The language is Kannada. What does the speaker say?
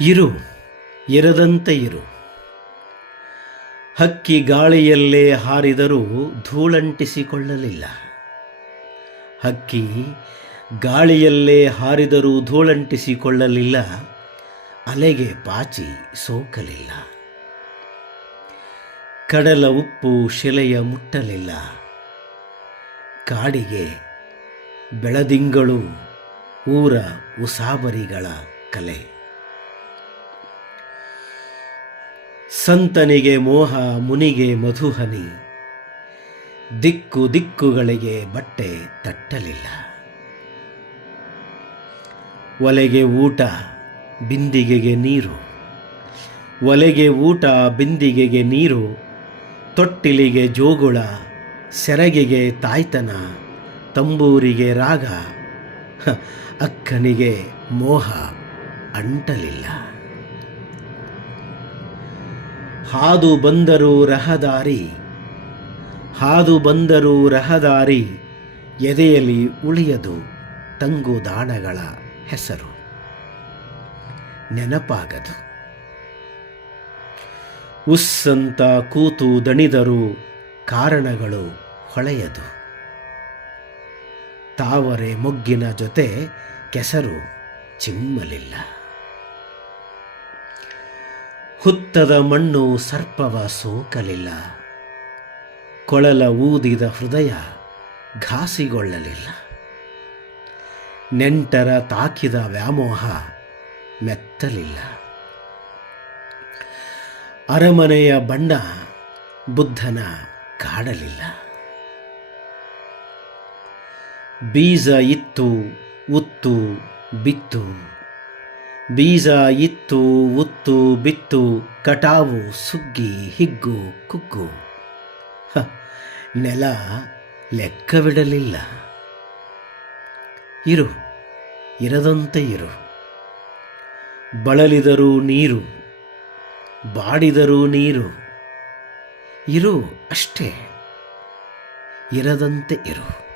ಇರು, ಇರದಂತೆ ಇರು. ಹಕ್ಕಿ ಗಾಳಿಯಲ್ಲೇ ಹಾರಿದರೂ ಧೂಳಂಟಿಸಿಕೊಳ್ಳಲಿಲ್ಲ. ಹಕ್ಕಿ ಗಾಳಿಯಲ್ಲೇ ಹಾರಿದರೂ ಧೂಳಂಟಿಸಿಕೊಳ್ಳಲಿಲ್ಲ, ಅಲೆಗೆ ಪಾಚಿ ಸೋಕಲಿಲ್ಲ. ಕಡಲ ಉಪ್ಪು ಶಿಲೆಯ ಮುಟ್ಟಲಿಲ್ಲ, ಕಾಡಿಗೆ ಬೆಳದಿಂಗಳು ಊರ ಉಸಾಬರಿಗಳ ಕಲೆ. ಸಂತನಿಗೆ ಮೋಹ, ಮುನಿಗೆ ಮಧುಹನಿ, ದಿಕ್ಕು ದಿಕ್ಕುಗಳಿಗೆ ಬಟ್ಟೆ ತಟ್ಟಲಿಲ್ಲ. ಒಲೆಗೆ ಊಟ, ಬಿಂದಿಗೆಗೆ ನೀರು. ಒಲೆಗೆ ಊಟ, ಬಿಂದಿಗೆಗೆ ನೀರು. ತೊಟ್ಟಿಲಿಗೆ ಜೋಗುಳ, ಸೆರಗಿಗೆ ತಾಯ್ತನ, ತಂಬೂರಿಗೆ ರಾಗ. ಅಕ್ಕನಿಗೆ ಮೋಹ ಅಂಟಲಿಲ್ಲ. ಹಾದು ಬಂದರೂ ರಹದಾರಿ, ಹಾದು ಬಂದರೂ ರಹದಾರಿ, ಎದೆಯಲ್ಲಿ ಉಳಿಯದು ತಂಗುದಾಣಗಳ ಹೆಸರು, ನೆನಪಾಗದು. ಉಸ್ಸಂತ ಕೂತು ದಣಿದರೂ ಕಾರಣಗಳು ಹೊಳೆಯದು. ತಾವರೆ ಮೊಗ್ಗಿನ ಜೊತೆ ಕೆಸರು ಚಿಮ್ಮಲಿಲ್ಲ. ಹುತ್ತದ ಮಣ್ಣು ಸರ್ಪವ ಸೋಕಲಿಲ್ಲ. ಕೊಳಲ ಊದಿದ ಹೃದಯ ಘಾಸಿಗೊಳ್ಳಲಿಲ್ಲ. ನೆಂಟರ ತಾಕಿದ ವ್ಯಾಮೋಹ ಮೆತ್ತಲಿಲ್ಲ. ಅರಮನೆಯ ಬಣ್ಣ ಬುದ್ಧನ ಕಾಡಲಿಲ್ಲ. ಬೀಜ ಇತ್ತು, ಉತ್ತು ಬಿತ್ತು. ಬೀಜ ಇತ್ತು, ಉತ್ತು ಬಿತ್ತು. ಕಟಾವು, ಸುಗ್ಗಿ, ಹಿಗ್ಗು, ಕುಗ್ಗು. ನೆಲ ಲೆಕ್ಕವಿಡಲಿಲ್ಲ. ಇರು, ಇರದಂತೆ ಇರು. ಬಳಲಿದರೂ ನೀರು, ಬಾಡಿದರೂ ನೀರು. ಇರು ಅಷ್ಟೇ, ಇರದಂತೆ ಇರು.